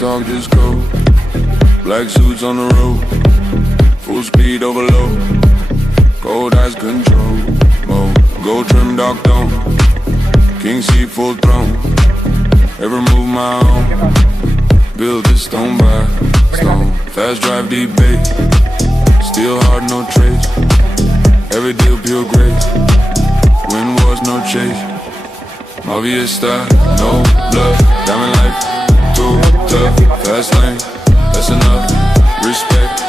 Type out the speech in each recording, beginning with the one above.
dog just go. Black suits on the road, full speed overload. Cold eyes control, gold trim dark dome. King seat full throne, every move my own. Build this stone by stone. Fast drive deep bait, steel hard no trace. Every deal pure grace, win wars no chase. Obvious style, no bluff. Diamond life, too tough. Fast lane, that's enough. Respect,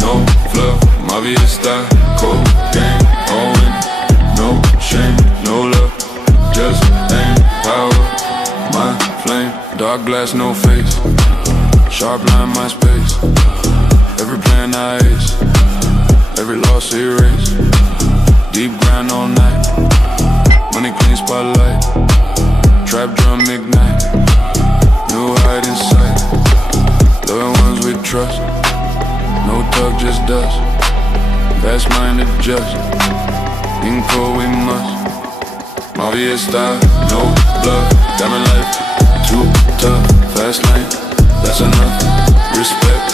no fluff. Obvious style, cold game, all in. No shame, no love. Just aim, power, my flame. Dark glass, no face. Sharp line, my space. Every plan I ace, every loss erase. Deep grind all night, money clean spotlight. Trap drum ignite, new hide in sight. Loyal ones we trust, no talk, just dust. Fast-minded just, in cold we must. Obvious style, no bluff. Diamond life, too tough. Fast lane, that's enough. Respect,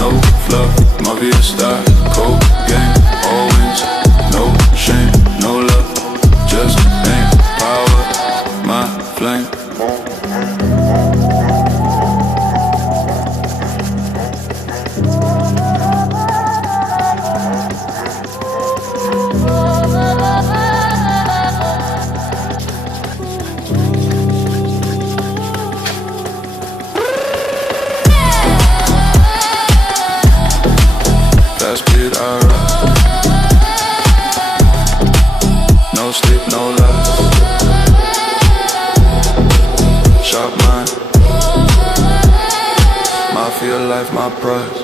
no fluff. Obvious style, cold game, all wins. No shame, no love. Just aim, power, my flame. Fast speed, I ride. No sleep, no lies. Sharp mind, mafia life, my prize.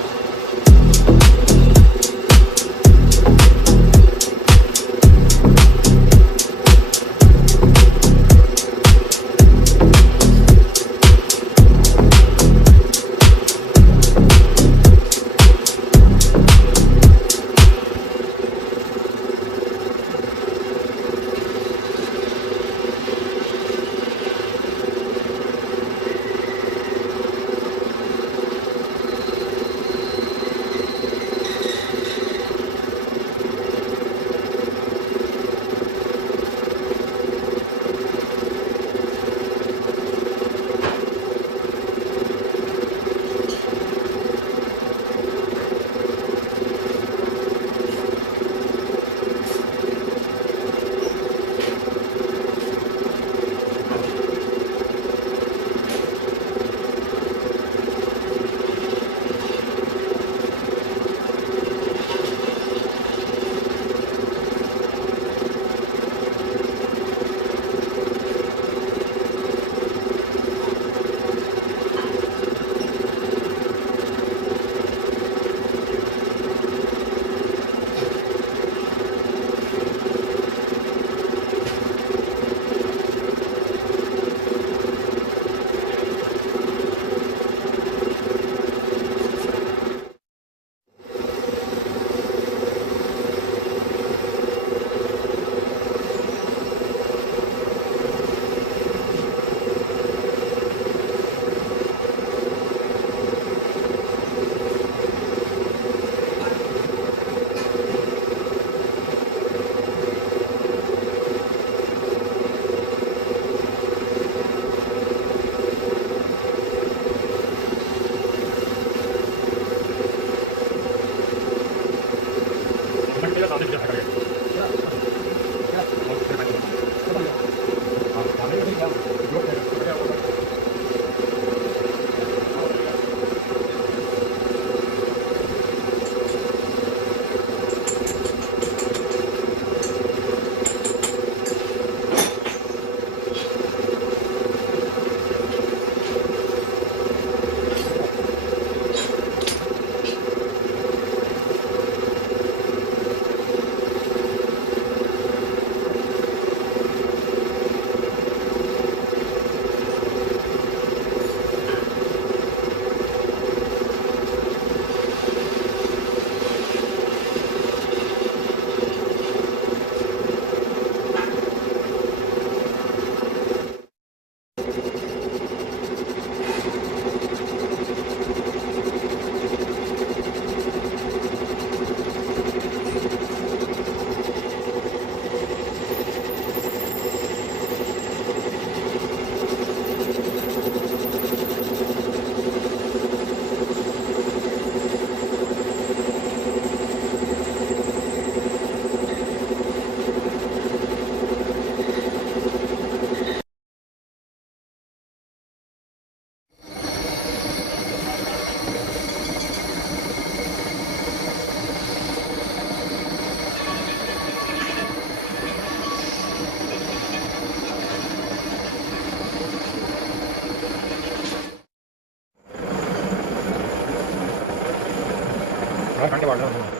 Current ward தான் வந்து